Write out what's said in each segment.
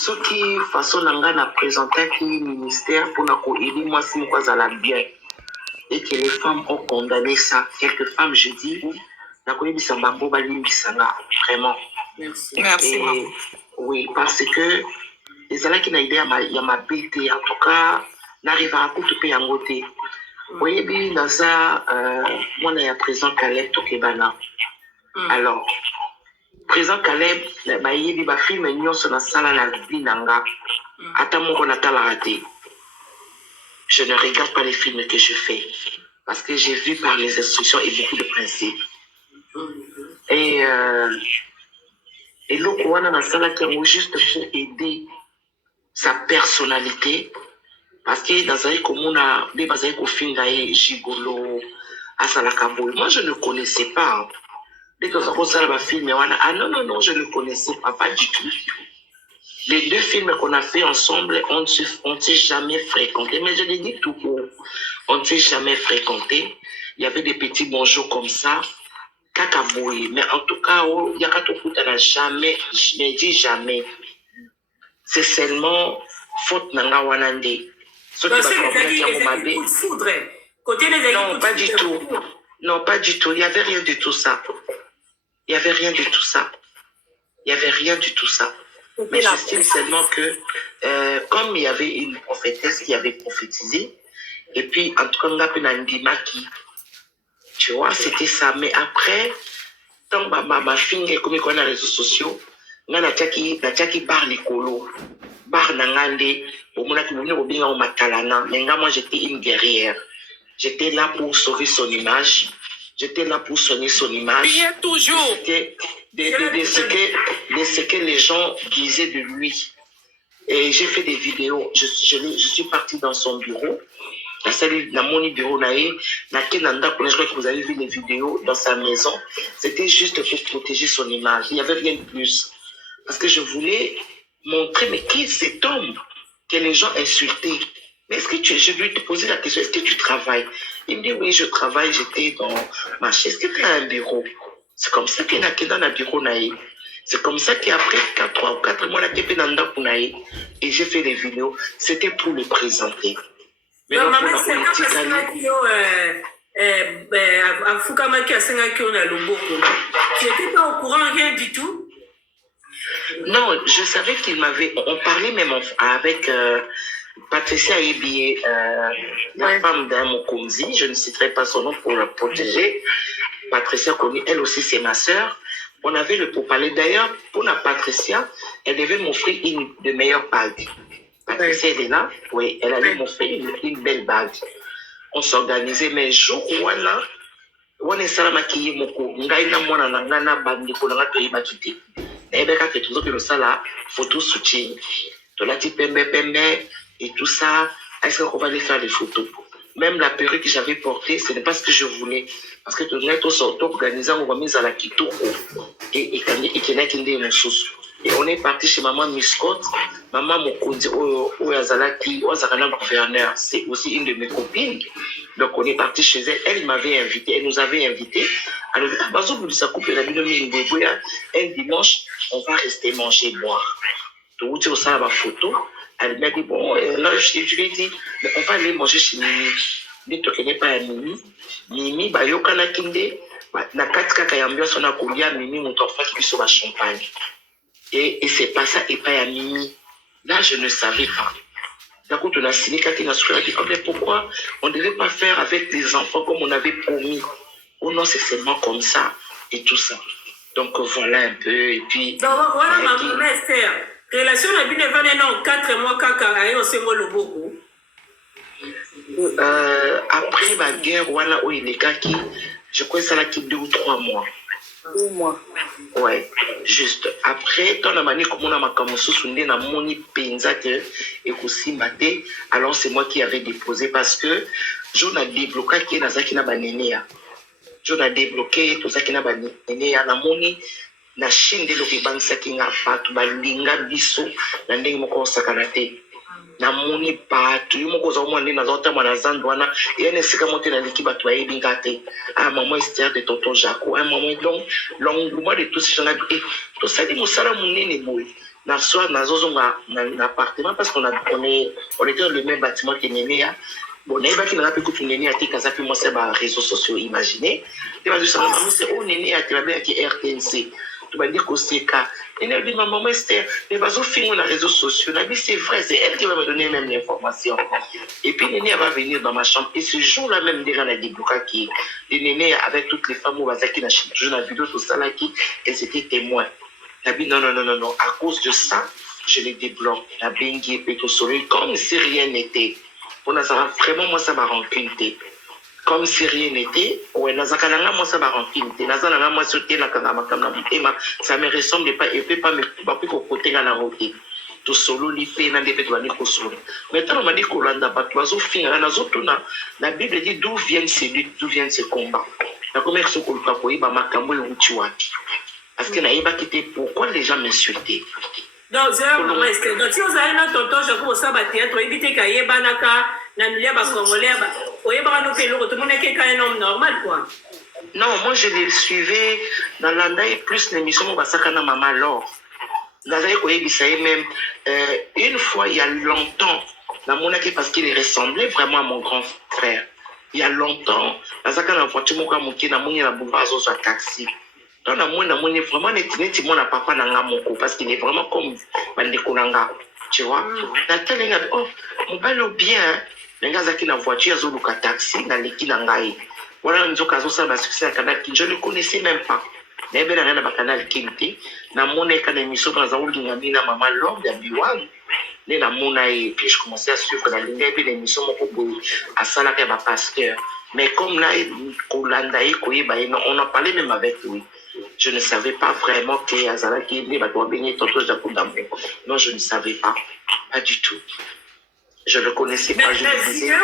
Ce qui façon n'a présenté qui ministère pour nous aider moi si nous à la bien et que les femmes ont condamné ça. Quelques femmes, je dis, vraiment. Merci. Merci, maman. Oui, parce que les gens qui n'ont idée à ma bête, en tout cas, n'arrivent à tout payer en côté. Vous voyez bien, dans ça, moi, il y a présent Caleb Tokebana. Alors, présent Caleb, il y a des films qui sont dans la salle à la vie. Je ne regarde pas les films que je fais parce que j'ai vu par les instructions et beaucoup de principes. Et le Kouana dans la salle juste pour aider sa personnalité parce que dans un commun a des bases au fingaye gigolo à Salakaboy. Moi je ne connaissais pas. Dès que ça concerne ma film, ah non, je ne connaissais pas du tout. Les deux films qu'on a fait ensemble, on ne s'est jamais fréquenté. Mais je l'ai dit tout court, on ne s'est jamais fréquenté. Il y avait des petits bonjours comme ça. Kakaboui. Mais en tout cas, il y a n'a jamais, je n'ai dit jamais. C'est seulement faute nanga wanande. Non, pas du tout. Non, pas du tout. Il n'y avait rien de tout ça. Il n'y avait rien de tout ça. Il n'y avait rien du tout ça. Mais j'estime seulement que, comme il y avait une prophétesse qui avait prophétisé, et puis, en tout cas, on a pu Maki. Tu vois, c'était ça. Mais après, tant que ma fille est comme on a les réseaux sociaux, on a qui bar les colos, bar nangande, mais moi j'étais une guerrière. J'étais là pour sauver son image. J'étais là pour soigner son image. Bien toujours. De ce que les gens disaient de lui. Et j'ai fait des vidéos. Je suis partie dans son bureau. Dans mon bureau, je crois que vous avez vu les vidéos dans sa maison. C'était juste pour protéger son image. Il n'y avait rien de plus. Parce que je voulais montrer, mais qui est cet homme que les gens insultaient? Mais est-ce que je lui ai posé la question, est-ce que tu travailles? Il me dit, oui, je travaille, j'étais dans ma chaise. Est-ce que tu as un bureau? C'est comme ça qu'il y a dans un bureau. C'est comme ça qu'après 3 ou 4 mois, et j'ai fait des vidéos. C'était pour le présenter. Mais non, maman, c'est quand tu n'étais pas au courant, rien du tout? Non, je savais qu'il m'avait... On parlait même avec Patricia Ebié, la femme d'un Mokonzi. Je ne citerai pas son nom pour la protéger. Patricia connue, elle aussi, c'est ma sœur. On avait le pourparler. D'ailleurs, pour la Patricia, elle devait m'offrir une de meilleures bagues. Patricia, elle est là. Oui, elle allait m'offrir une belle bague. On s'organisait, mais jour où on est salamaki moko, ngaina mona nangana bandi ko nanga toyiba tuti. Ebeka fait toujours que le sala photo soutien. To la ti pembe et tout ça. Est-ce qu'on va aller faire des photos? Même la perruque que j'avais portée, ce n'est pas ce que je voulais. Parce que tout le monde s'est organisé, on va mise à la Kito et on est parti chez maman Miscott, maman Mokundi, où Yazalaki, Ozakana gouverneur, c'est aussi une de mes copines. Donc on est parti chez elle, elle m'avait invité, elle nous avait invité. Alors, un dimanche, on va rester manger, boire. Donc, on a la photo. Elle m'a dit, bon, là, je lui ai dit, on va aller manger chez Mimi. Mais tu ne connais pas Mimi. Mimi, bah, yokana kinde, na katika kayambia sona kulia Mimi, mon enfant qui sur la champagne. Et c'est pas ça, et pas à Mimi. Là, je ne savais pas. D'accord, on a signé quand il a dit, mais pourquoi on ne devait pas faire avec des enfants comme on avait promis? Oh non, c'est seulement comme ça, et tout ça. Donc, voilà un peu, et puis... Donc, voilà, maman, Esther. Relation à bien 4 mois, caca, et on s'est le beaucoup. Après ma guerre, voilà où il est qui, je crois que ça l'a quitté 2 ou 3 mois. 2 mois. Ouais, juste. Après, dans la manière comme on a ma camouflage, on a moni penza que et aussi maté. Alors c'est moi qui avais déposé parce que je n'ai débloqué qui est dans ça qui n'a pas néné. Je n'ai débloqué tout ça qui n'a pas néné. La moni na Chine de l'Okiban Sakinga Patu Balinga Biso, na ndenge moko sakanate. Na moni patu, yumoko za mwande na zota manazandwana, yene sika monte na liki batu ayebi ngate. Ah, maman Esther de tonton Jaco, ah, maman, donc, l'engouement de tous ces gens-là, et tout ça dit, moussala mounene boy. na soir nazozonga na appartement parce on était dans le même bâtiment que Nénéa. Bon, nayebaki na ngapi kutu Nénéa te kaza pe moi c'est ba réseaux sociaux imaginez. Te ba juste c'est au Nénéa te ba bien ki RTNC. Tu vas dire que c'est cas. Et elle dit maman Esther, mais vas-y finir les réseaux sociaux. Elle dit c'est vrai, c'est elle qui va me donner même l'information. Et puis Néné va venir dans ma chambre et ce jour-là même déjà la débouka qui Néné avec toutes les femmes où va qui n'a toujours la vidéo tout ça là qui elles étaient témoins. Elle dit non, à cause de ça, je les débloque. La bengi et plutôt soleil comme si rien n'était. Pour nous vraiment moi ça m'a rancune. Comme si rien n'était, ouais, nazakalanga moi ça m'a rempli. Nazalanga moi sauter na kangama kamna bitema, ça me ressemble pas et peut pas me pas ko côté na route. To solo li pe na ndebe to ani ko solo. Maintenant on m'a dit ko landa batwazo finga na zotuna. La Bible dit d'où viennent ces luttes, d'où viennent ces combats. La première chose qu'on peut koyi ba makambo yo uchiwaki. Parce que na yeba kité pourquoi les gens m'insultaient. Donc c'est maman Esther. Donc si vous avez un tonton je commence à battre théâtre éviter kaye banaka na milia ba congolais ba oyeba no pelo tout le monde est un homme normal quoi. Non, moi je les suivais dans l'andaï plus l'émission Basakana Maman Laure. Nazari Koyebisaye même une fois il y a longtemps, dans mon équipe parce qu'il ressemblait vraiment à mon grand frère. Il y a longtemps, Nazakana voiture mon kamuki na moni na boulevard zo taxi. Donc na moni vraiment net mon papa nanga moko parce qu'il est vraiment comme bandeko nanga, tu vois. Nathalie nga oh, mon balo bien, nga zaki na voiture zo luka taxi na leki na ngai. Voilà une occasion ça succès à Canal King, je ne le connaissais même pas. Mais ben rien à Canal King té, na mon école émission dans un linga na maman Lord ya Biwan. Né na mona et puis je commençais à suivre la ligne et puis l'émission mon cobo à sala que ma pasteur. Mais comme là Kolanda et Koyeba on a parlé même avec lui. Je ne savais pas vraiment que Azala qui est va baigner tonton Jacob d'amour. Non, je ne savais pas. Pas du tout. Je ne le connaissais pas. Je mais vidéo,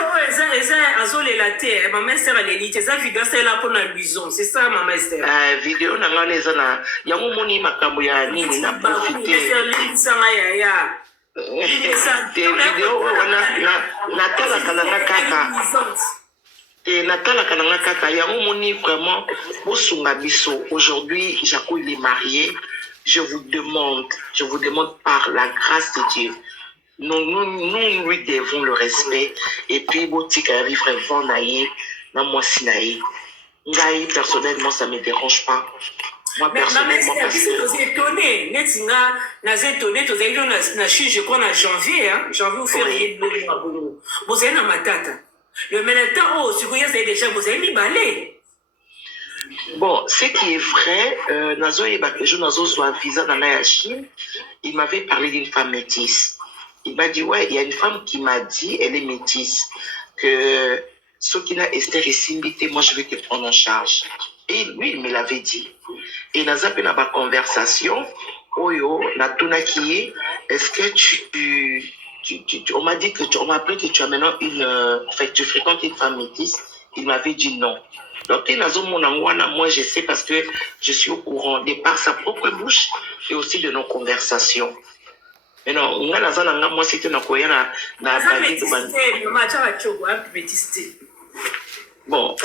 la terre, maman Esther, elle est là. Vidéo, c'est là pour l'allusion. C'est ça, maman Esther. Vidéo, na ngane zana. Yango moni makambo ya nini na profiter. Des vidéos, natala kananga kaka. Et natala kananga kaka. Yango moni vraiment, bosunga biso. Aujourd'hui, Jaco il est marié. Je vous demande par la grâce de Dieu. Nous lui devons le respect et puis botika vivre vendaye na moi sinaï ngai personnellement ça me dérange pas moi personnellement mais vous êtes étonné netinga na étonné tous les na je crois en janvier ou février vous êtes dans ma tête le maintenant oh si vous avez déjà vous avez mis balai. Bon, ce qui est vrai, nazo soit visa dans la Chine, il m'avait parlé d'une femme métisse. Il m'a dit, ouais, il y a une femme qui m'a dit, elle est métisse, que ce qui n'a Esther et Simbité, moi je vais te prendre en charge. Et lui, il me l'avait dit. Et dans une conversation, Oyo, Natuna qui est, est-ce que on m'a dit que on m'a appris que tu as maintenant tu fréquentes une femme métisse. Il m'avait dit non. Donc, moi je sais parce que je suis au courant de par sa propre bouche et aussi de nos conversations. Mais non, moi c'était na koya na bon,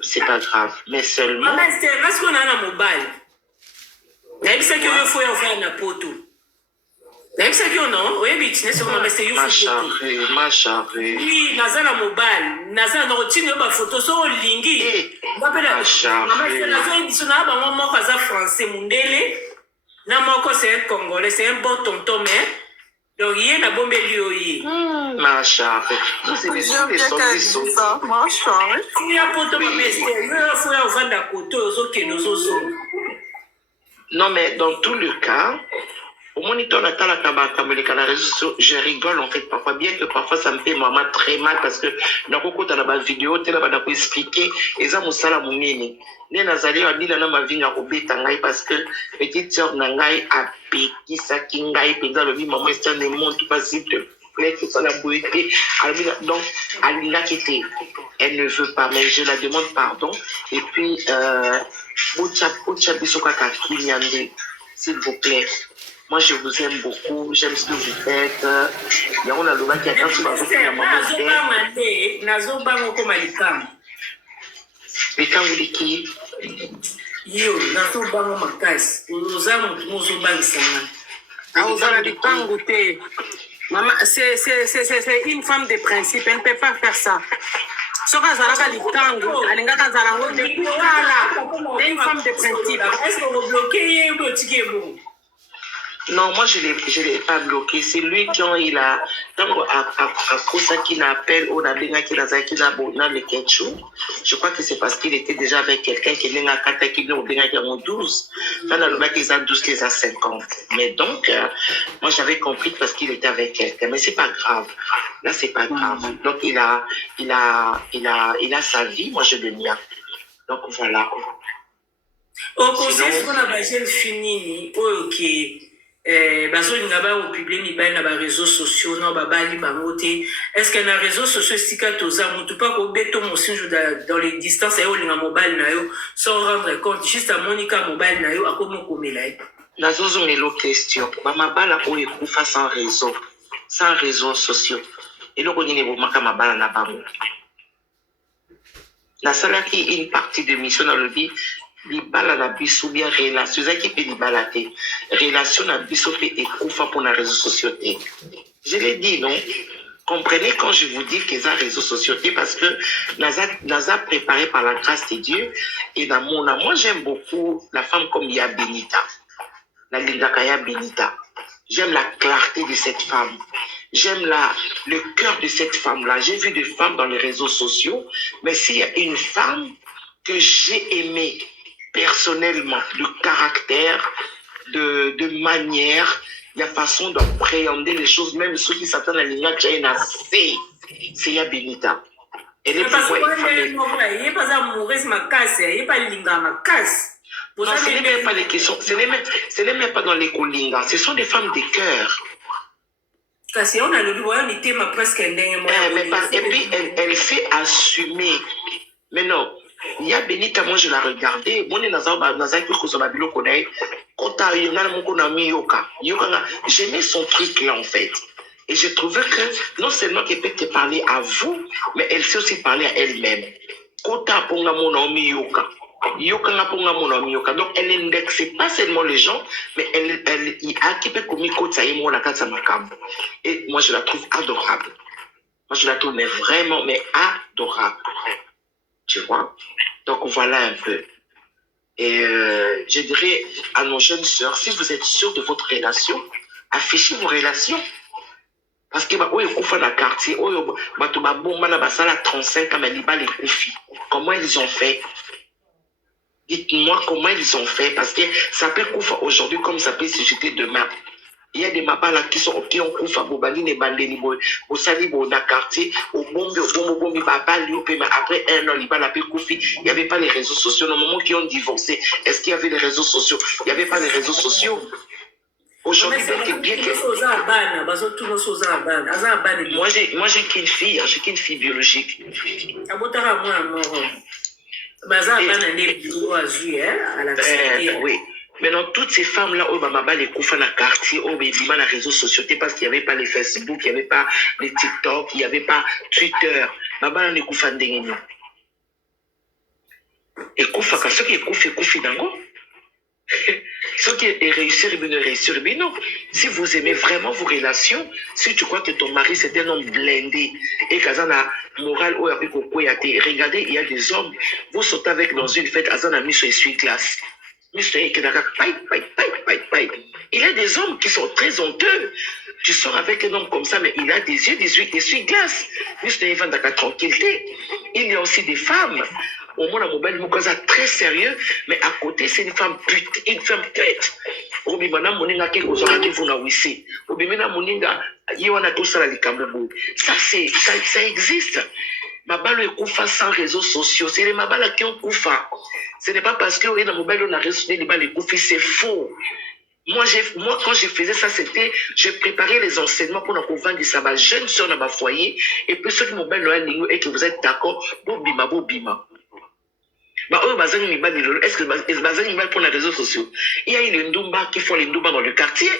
c'est pas grave, mais seulement est-ce qu'on a un mobile? Il sait que faut faire na poto. Il sait que non, oui business sur ma c'est ma chérie. Oui, nazana mobile, nazana routine ba photo so lingi. Ma chérie. Nazana bisona ba mo kaza français mundele. Na moko c'est congolais, c'est un bon tonton mais donc il na bombe lui. Ma chérie. C'est des choses ça, ma chérie. Il y a poto ma mestre, il faut vendre côté aux que nous osons. Non mais dans tout le cas, au moniteur Natala Kabaka, je rigole en fait parfois, bien que parfois ça me fait maman très mal parce que dans beaucoup de la vidéo, tu as expliqué, et ça m'a sala mounini. Né Nazali a dit ma vie n'a pas parce que petite sœur Nangai a péki sa kingai, pendant le vie, maman est un monde pas s'il te plaît, tout ça la beauté. Donc, Alina qui était, elle ne veut pas, mais je la demande pardon. Et puis, Bocha Bisoka Kakiliande, s'il vous plaît. Moi, je vous aime beaucoup, j'aime ce que vous faites. Il y a un loi qui a quand tu vas vous faire Nazo Bango comme Alikam. Mais quand vous dites qui? yo nazobanga makasi oza motu mozobangisa nga aozala litango te. Maman, c'est une femme de principe, elle ne peut pas faire ça. Soki azalaka litango alingaka azala ngo te kala, c'est une femme de principe. est-ce qu'on va bloquer ye ou otiki ye bon? Non, moi je l'ai pas bloqué. C'est lui quand il a, donc à cause qu'il appelle au Nabinga qui n'a le Ketchou. Je crois que c'est parce qu'il était déjà avec quelqu'un qui est à Kata qui est en 12. Là, le mec il a 12, il a 50. Mais donc, moi j'avais compris parce qu'il était avec quelqu'un. Mais c'est pas grave. Là, c'est pas grave. Donc il a sa vie. Moi je le nie. Donc voilà. Au conseil, ce qu'on a basé le fini, ok. Bazolinga ba opublier mibali na ba réseaux sociaux na babali bangote. Est-ce que na réseaux sociaux sika toza mutu pa ko beto mosinju dans les distances ayo linga mobile na yo sans rendre compte juste à Monica mobile na yo akomo komela e. Na zozo ngelo question. Ba mabala o ekufa sans réseaux sociaux. Et le koni ne bomaka mabala na bango. Na salaki une partie de mission dans le vie libala na biso bien relation zaki pe libala te relation na biso pe ekufa pour na réseaux sociaux te. Je l'ai dit non, comprenez quand je vous dis que les réseaux sociaux te parce que naza préparé par la grâce de Dieu et dans mon âme moi j'aime beaucoup la femme comme Ya Benita, la Lingaka Ya Benita. J'aime la clarté de cette femme. J'aime le cœur de cette femme-là. J'ai vu des femmes dans les réseaux sociaux, mais s'il y a une femme que j'ai aimée personnellement, de caractère, de manière, il y a façon d'appréhender les choses, même ceux qui s'attendent à l'Inga Tchaïna, c'est Ya Benita. Elle est parce que il n'est pas amoureuse ma casse, il n'est pas linga ma casse. Non, ce n'est même pas les questions, ce n'est même pas dans les colingas, ce sont des femmes de cœur. Parce qu'on a le droit de thème presque un dingue. Et puis elle sait assumer. Mais non, Ya Benita, moi je la regardais. Moi, j'aimais son truc là en fait. Et je trouvais que non seulement qu'elle peut te parler à vous, mais elle sait aussi parler à elle-même. Kota ponga mona miyoka. Donc elle n'indexe pas seulement les gens, mais elle y a qui peut commis kota et moi la kata makam. Et moi je la trouve adorable. Moi je la trouve mais vraiment mais adorable. Tu vois? Donc voilà un peu. Et je dirais à nos jeunes sœurs, si vous êtes sûrs de votre relation, affichez vos relations. Parce que bah, dans le quartier, bah, 35 ans, comment ils ont fait? Dites-moi comment ils ont fait, parce que ça peut Koufa aujourd'hui comme ça peut se jeter demain. Il y a des mabala qui ont Koufa, Bobani, les bandeni, au Sali, au quartier, au bombe, mais après un an, il va Koufi. Il n'y avait pas les réseaux sociaux. Au moment qui ont divorcé, est-ce qu'il y avait les réseaux sociaux? Il n'y avait pas les réseaux sociaux. Aujourd'hui, bien que. Moi, j'ai qu'une fille biologique. Oui. Maintenant, toutes ces femmes-là, les koufs dans le quartier, les réseaux sociaux, parce qu'il n'y avait pas les Facebook, il n'y avait pas les TikTok, il n'y avait pas Twitter. Maman, les koufs dans et koufs, ceux qui koufs dans ceux qui réussissent, ils ne réussissent pas. Non. Si vous aimez vraiment vos relations, si tu crois que ton mari c'est un homme blindé et qu'il a la morale ou regardez, il y a des hommes, vous sautez avec dans une fête, ils ont mis sur essuie-glace. Il y a des hommes qui sont très honteux. Tu sors avec un homme comme ça, mais il a des yeux, des essuie-glace. Il y a aussi des femmes. Au moins, la mobile est très sérieux, mais à côté, c'est une femme pute. Une femme pute. Ça existe. Mabalo est koufa sans réseaux sociaux. C'est les mabala qui ont koufa. Ce n'est pas parce que dans mobile on a reçu les balles koufi, c'est faux. Moi, quand je faisais ça, c'était, je préparais les enseignements pour nous convaincre ça va jeune soeur dans ma foyer. Et puis ceux qui m'ont bien et que vous êtes d'accord, bobima. Est-ce que bazin mal pour les réseaux sociaux? Il y a les ndumba qui font les ndumba dans le quartier.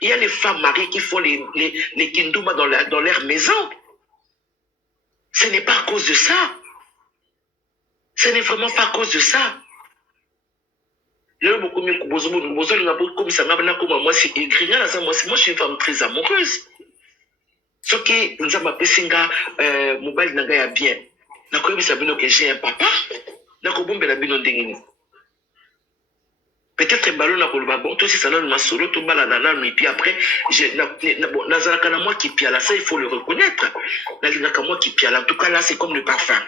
Il y a les femmes mariées qui font les kindumba dans leur maison. Ce n'est pas à cause de ça. Ce n'est vraiment pas à cause de ça. Là, beaucoup mieux que moi, je suis une femme très amoureuse. Ce qui nous a appelé Singa, mobile n'a bien. N'a pas eu que j'ai un papa. N'a pas eu peut-être que ballon n'a pas bon, tout si ça n'a pas solo, tout balanana, et puis après, n'a moi qui piala, ça il faut le reconnaître. N'a moi qui piala, en tout cas là c'est comme le parfum.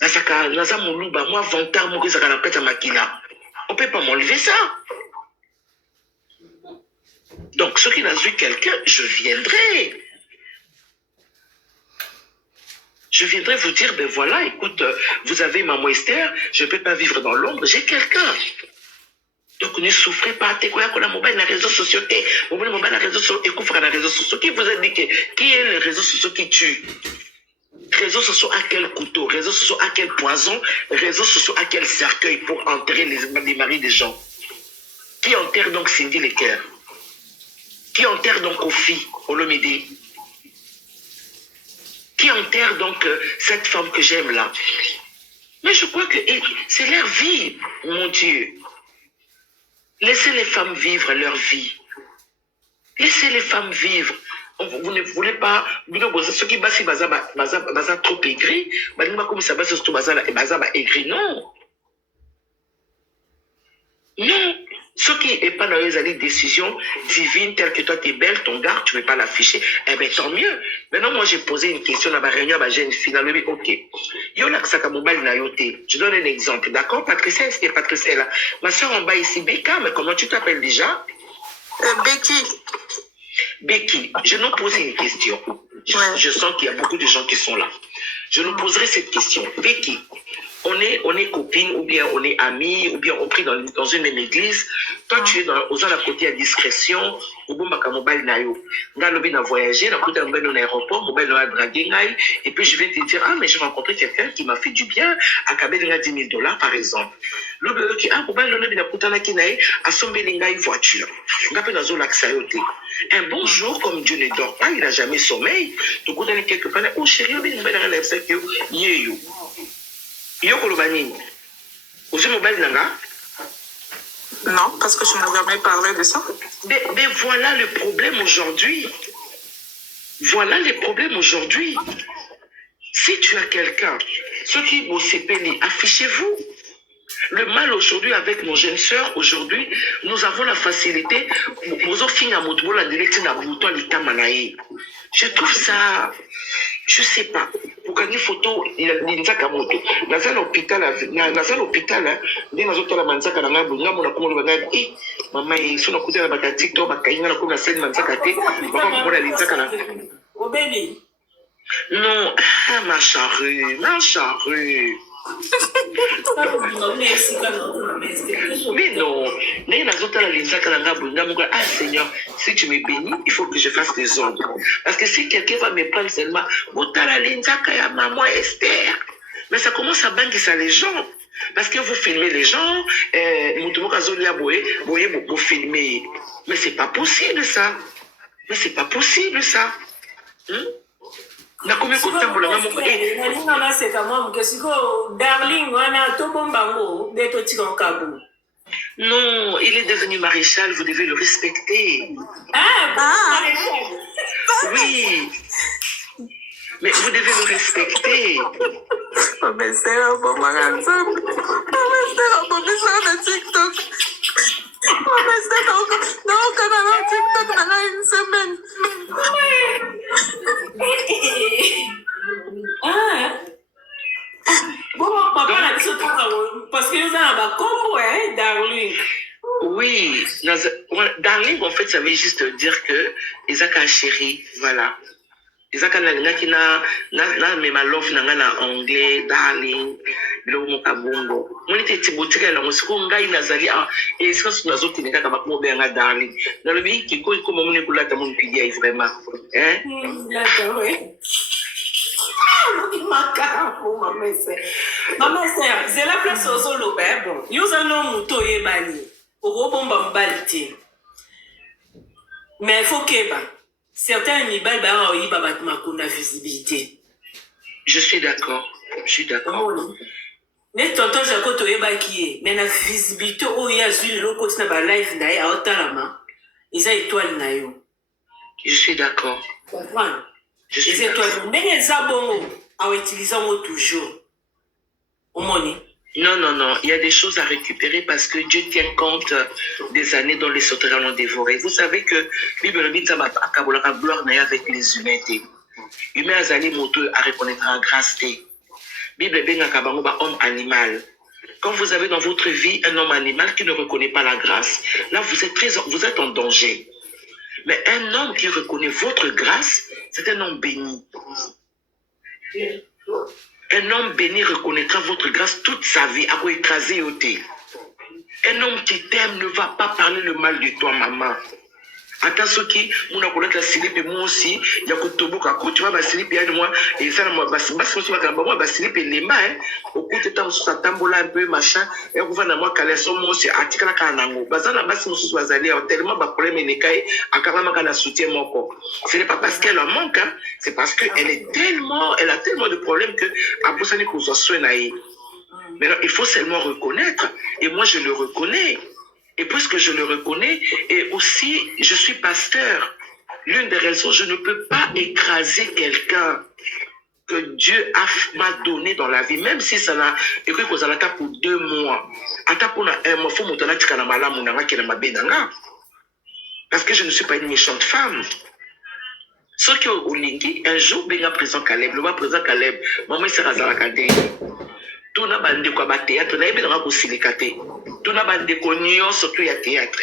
N'a mouluba, moi vantard, moi que ça n'a pas makila. On peut pas m'enlever ça. Donc, ceux qui n'ont vu quelqu'un, je viendrai. Je viendrai vous dire, ben voilà, écoute, vous avez Maman Esther, je ne peux pas vivre dans l'ombre, j'ai quelqu'un. Donc, ne souffrez pas. T'es quoi, qu'on a mobile les réseaux sociaux, mobile les réseaux sociaux, écoute, les réseaux sociaux. Qui vous a dit qui est les réseaux sociaux qui tuent? Réseaux sociaux à quel couteau? Réseaux sociaux à quel poison? Réseaux sociaux à quel cercueil pour enterrer les maris des gens? Qui enterre donc Cindy Lecker? Qui enterre donc Kofi Olomide? Qui enterre donc cette femme que j'aime là? Mais je crois que c'est leur vie, mon Dieu. Laissez les femmes vivre leur vie. Laissez les femmes vivre. Vous ne voulez pas, ceux qui basent trop aigri, comme ça base surtout aigri, non. Non. Ce qui n'est pas dans les décisions divines telles que toi tu es belle, ton gars, tu ne veux pas l'afficher, eh bien tant mieux. Maintenant, moi j'ai posé une question dans ma réunion, j'ai une fille, ok. Je donne un exemple, d'accord? Patricia, est-ce que Patricia est là? Ma soeur en bas ici, Becca, mais comment tu t'appelles déjà? Becky. Becky, je nous pose une question. Je sens qu'il y a beaucoup de gens qui sont là. Je nous poserai cette question. Becky, on est copines, ou bien on est amis, ou bien on prie dans une même église. Toi, tu es aux à côté à discrétion, au bon baka mobile nayo. Nga lobi na voyager, na côté mobile dans l'aéroport, mobile na draguer ngai, et puis je vais te dire, ah, mais j'ai rencontré quelqu'un qui m'a fait du bien, à Kabel nga 10 000 $, par exemple. Lobi qui, ah, mobile lobi na kutana kinae, a sombe ngai voiture. Nga pe nazo laksayote. Un bon jour, comme Dieu ne dort pas, il n'a jamais sommeil, tu connais quelque part, oh chérie, lobi mobile na lève que yeyo. Yoko Lobanini, vous avez mobile nanga? Non, parce que je n'ai jamais parlé de ça. Mais voilà le problème aujourd'hui. Voilà les problèmes aujourd'hui. Si tu as quelqu'un, ceux qui vous s'épellent, affichez-vous. Le mal aujourd'hui avec nos jeunes sœurs, aujourd'hui, nous avons la facilité. Je trouve ça, je ne sais pas. Pour gagner photo, il y a une moto. Dans un hôpital, dès que la manzaka na ngabu, ngabu na kumo bagadi, maman ils sont à côté de la TikTok, bakainga na kuma scène manzaka te, maman pour la linzaka na. Obéli. Non, ah ma charrue, ma charrue. Mais non, ah Seigneur, si tu me bénis, il faut que je fasse des ordres. Parce que si quelqu'un va me prendre seulement, maman Esther. Mais ça commence à banquer ça les gens. Parce que vous filmez les gens, vous filmez. Mais c'est pas possible ça. Mais c'est pas possible ça. Darling, non, il est devenu maréchal, vous devez le respecter. Oui, mais vous devez le respecter. Parce que nous avons un combo, hein, Darling. Oui, Darling, en fait, ça veut juste dire que Isaac a chéri, voilà. Isaac a mais ma love n'a anglais, Darling, le mot kabongo. Mon était tibotika la musikunga inazali et est-ce que nous autres n'état pas comme bien Darling. Dans le pays qui comme on est pour la tamon pidia vraiment, hein? D'accord, oui. Maman, c'est la place au solo, bon. Nous allons mouto et bani. Au robomba mbalti. Mais il faut que certains nibal ba y babat makuna visibilité. Je suis d'accord. Je suis d'accord. Ne tonton Jaco toyeba qui est. Mais la visibilité où il y a eu le côté na ba live na ya otalama. Ils ont étoile na yo. Je suis d'accord. Comprends? Je suis Les étoiles. d'accord. Mais les abons à utiliser toujours. Au money. Non, non, non. Il y a des choses à récupérer parce que Dieu tient compte des années dont les sauterelles l'ont dévoré. Vous savez que Bible dit ça la gloire n'est avec les humains. Humains azali moto à reconnaître en grâce. Bible benga kabango homme animal. Quand vous avez dans votre vie un homme animal qui ne reconnaît pas la grâce, là vous êtes en danger. Mais un homme qui reconnaît votre grâce, c'est un homme béni. Un homme béni reconnaîtra votre grâce toute sa vie à quoi écraser au thé. Un homme qui t'aime ne va pas parler le mal de toi, maman. Attends, ce qui, mon accolade la slip et moi aussi, il y a que Toboka, quand tu vas ma slip et moi, et ça, moi, ma slip et les mains, au coup de temps, ça tambola un peu, machin, et on va dans moi, caleçon, moi aussi, article à Kanango. Bazana, basse, nous sommes allés, tellement, bah, problème, et les cailles, à Karama, la soutien, mon corps. Ce n'est pas parce qu'elle en manque, hein, c'est parce qu'elle elle a tellement de problèmes que, à Boussani, qu'on soit soigné. Maintenant, il faut seulement reconnaître, et moi, je le reconnais. Et puisque je le reconnais, et aussi, je suis pasteur. L'une des raisons, je ne peux pas écraser quelqu'un que Dieu m'a donné dans la vie, même si ça n'a écrit qu'on a pour 2 mois. Parce que je ne suis pas une méchante femme. Ceux qui ont lingi, un jour, ben présent Caleb, le président Caleb, maman sera Zarakadé. Tout n'a pas de quoi battre théâtre, n'a pas de silicate. Tout n'a pas de quoi surtout il y a théâtre.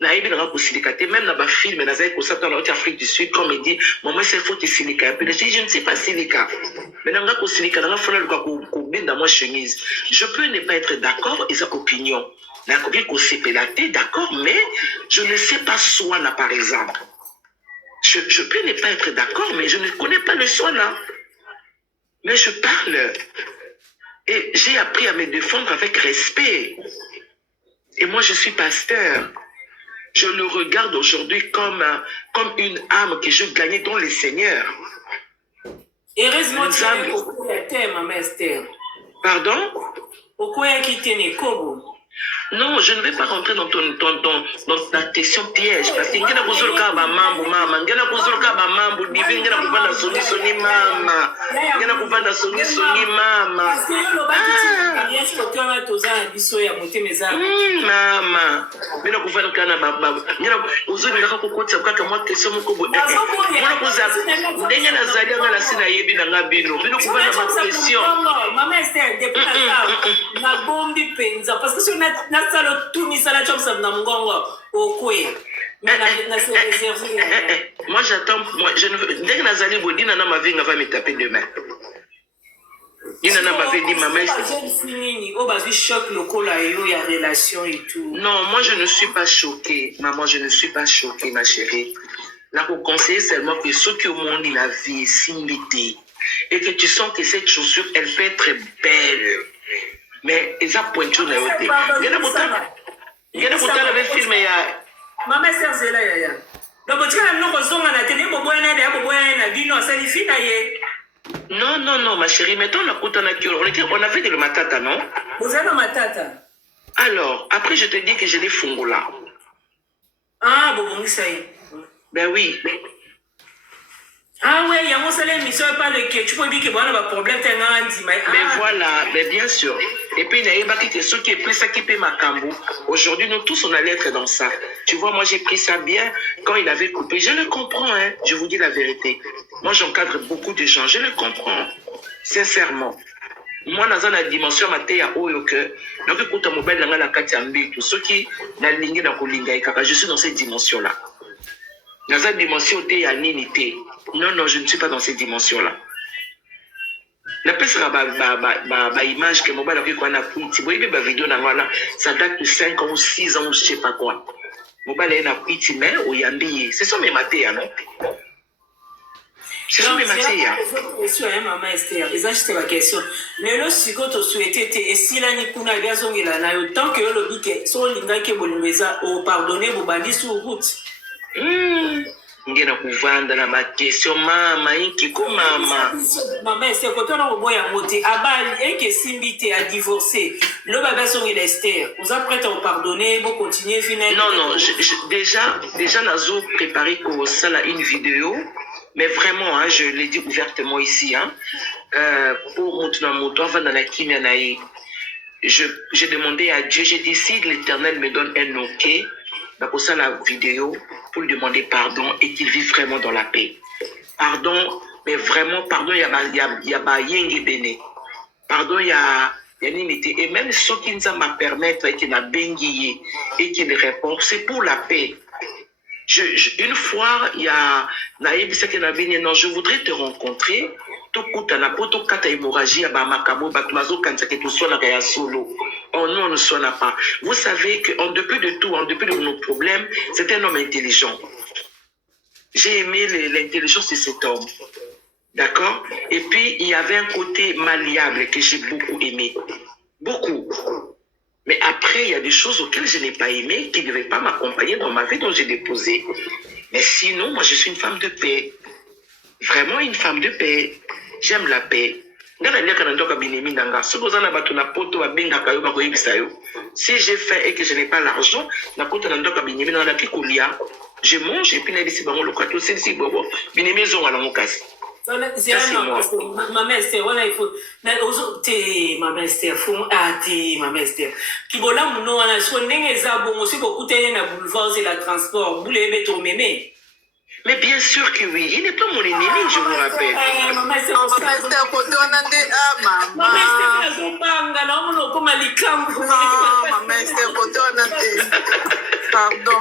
N'a pas de quoi silicate. Même dans le film, dans l'Afrique du Sud, comme il dit, maman c'est faut te silica. Puis je ne sais pas silica. Mais dans le silica, dans le fond, dans ma chemise. Je peux ne pas être d'accord, ils ont opinion. La copie qu'on s'est pélaté, d'accord, mais je ne sais pas Swana par exemple. Je peux ne pas être d'accord, mais je ne connais pas le Swana. Mais je parle. Et j'ai appris à me défendre avec respect. Et moi, je suis pasteur. Je le regarde aujourd'hui comme une âme que je gagnais dans le Seigneur. Heureusement, tu as beaucoup de thèmes, Maman Esther. Pardon? Pourquoi est-ce que tu es Kobo? Non, je ne vais pas rentrer dans ta question piège. Parce que je ne vais pas rentrer dans maman. Je ne vais pas rentrer dans maman. Je ne vais pas rentrer dans soni mama. Je ne vais pas rentrer dans soni mama. Mama. Je ne vais pas rentrer dans baba. Je ne vais pas rentrer dans moi question mon kobo. Maman Esther, depuis la bombe du penza. Parce que si on a tout mis à la job, ça m'a mongongo au coué. Mais moi j'attends, je ne veux. Dès que Nazali Bodina n'a ma vie, va me taper demain. Il n'a pas dit maman. Non, moi je ne suis pas choquée. Maman, je ne suis pas choquée, ma chérie. Là, pour conseiller seulement que ceux qui au monde la vie est similité et que tu sens que cette chaussure, elle peut être belle. Mais ils ont pointu la haute. Il y a pourtant le film. Maman, c'est là, ya. Donc, tu as un autre na télé, non, non, non, ma chérie, mettons la côte on avait de le matata, non? Vous avez le matata. Alors, après, je te dis que j'ai des fungola. Ah, bon, ça y est. Ben oui. Ah ouais, il y a mon salaire, mais ça pas le que tu peux dire que voilà, le problème c'est un dit mais voilà, mais bien sûr. Et puis il y a pas que ceux qui est plus ça qui paie ma cambo. Aujourd'hui, nous tous on allait être dans ça. Tu vois, moi j'ai pris ça bien quand il avait coupé. Je le comprends, hein. Je vous dis la vérité. Moi j'encadre beaucoup de gens, je le comprends. Sincèrement. Moi dans la dimension matéya oyo que donc écoute mon bel dans la carte ambi tout ceux qui na lingi na kolinga ikaka, je suis dans cette dimension là. Dans cette dimension té ya ninité. Non, non, je ne suis pas dans cette dimension-là. La peste sera image que mobile a qu'on a pris. Si vous voyez ma vidéo, ça date de 5 ans ou 6 ans ou je ne sais pas quoi. Mobile a pris, mais au Yambi. Ce sont mes matériaux, non? Ce sont mes matériaux. C'est une maman Esther. C'est la question. Mais le sucre, tu souhaitais, et si la Nikuna est bien son il tant que le bique, son linga qui est bon, pardonnez, vous bandit sur route. ngena kuvanda na ma question mama ikiko mama Maman, c'est quand on a au bois à monter, à bal, et que Simbité a divorcé, le baba son il Esther, vous êtes prêts à vous pardonner, vous continuez finalement. Non, déjà Nazo préparé pour ça là une vidéo, mais vraiment, hein, je l'ai dit ouvertement ici, hein, pour Moutounamoto, avant dans la Kimyanaï, j'ai demandé à Dieu, j'ai dit si l'Éternel me donne un ok, pour ça la vidéo, pour lui demander pardon et qu'il vive vraiment dans la paix. Pardon, mais vraiment, pardon, il y a Yengi Bene. Pardon, il y a Nimité. Et même ce qui nous a permettre et qui n'a benguillé et qui ne répond, c'est pour la paix. Une fois, il y a Naïb Sekenabini, non, je voudrais te rencontrer. Oh, nous, on ne sonne pas. Vous savez qu'en dépit de tout, en dépit de nos problèmes, c'est un homme intelligent. J'ai aimé l'intelligence de cet homme. D'accord? Et puis, il y avait un côté malléable que j'ai beaucoup aimé. Beaucoup. Mais après, il y a des choses auxquelles je n'ai pas aimé, qui ne devaient pas m'accompagner dans ma vie, dont j'ai déposé. Mais sinon, moi, je suis une femme de paix. Vraiment une femme de paix. J'aime la paix. Si j'ai faim et que je n'ai pas l'argent, je mange et puis Maman Esther, voilà, il faut. Maman Esther, Maman Esther. Qui voilà, mon nom, on a soigné les arbres, on s'est beaucoup tenu dans le boulevard et la transport. Vous l'avez ton mémé. Mais bien sûr que oui, il n'est pas mon ennemi, je vous rappelle. Maman Esther, pardon.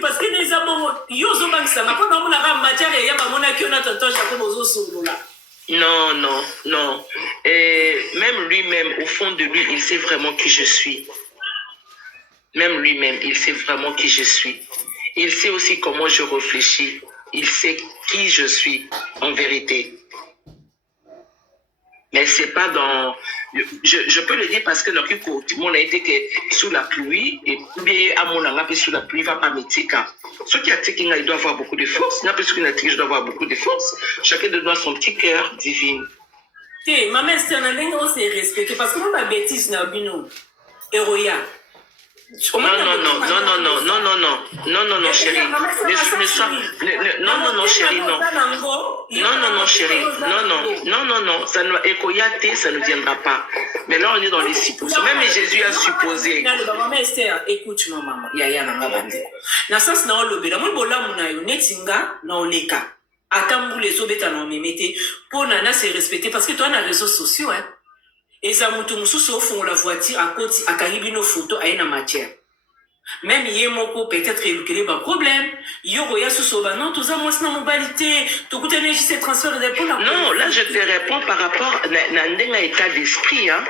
Parce que les amants, non. Et même lui-même, au fond de lui, il sait vraiment qui je suis. Même lui-même, il sait vraiment qui je suis. Il sait aussi comment je réfléchis. Il sait qui je suis, en vérité. Mais c'est pas dans... Je peux le dire parce que le monde a été que sous la pluie, et bien à mon anga, sous la pluie, il va pas me tirer. Ceux qui a tiré, il doit avoir beaucoup de force. Il y a plus qu'une tiré, je dois avoir beaucoup de force. Chacun de nous a son petit cœur divin. Ma mère, c'est un allié, on s'est respecté parce que moi, ma bêtise, n'a pas eu Héroïa. Non, chérie. Non, chérie, non. Ça ne écoyaté, ça ne viendra pas. Mais là, on est dans les suppositions. Même Jésus a supposé. Maman Esther, écoute, maman, yaya na ngabandi. Na sens na olobela, mo bola muna yo netinga na oleka. Atambule so beta na memete pour nana se respecter parce que toi na réseaux sociaux hein. Et ça mutu mususu au fond la voiture à côté à karibi nos photos à une matière. Même yemoko peut-être éluquer ba problème. Yoro ya susoba non tout ça moi c'est na mobilité. Tout coûte énergie c'est transfert de pour non, là je te réponds par rapport à un état d'esprit hein.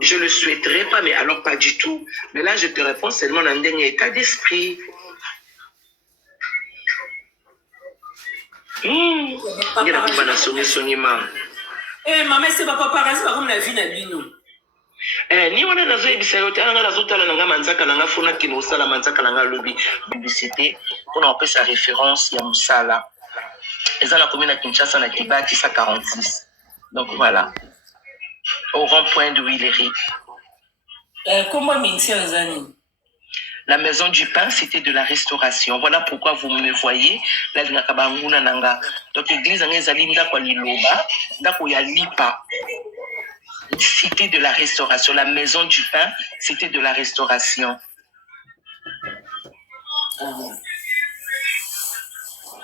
Je le souhaiterais pas mais alors pas du tout. Mais là je te réponds seulement dans un état d'esprit. Maman, c'est pas paparazzi, par contre, la vie n'a bino. Ni wana nazo ebisa yote anga nazo tala nanga manzaka nanga fona kino sala manzaka nanga lobby publicité pour on sa référence ya musala. Eza na commune à Kinshasa na Kibati 146. Donc voilà. Au rond-point de Willery. Comment mincer Zani? La maison du pain, c'était de la restauration. Voilà pourquoi vous me voyez. Là, il y a nanga. Donc, l'église, il y a lipa. C'était de la restauration. La maison du pain, c'était de la restauration.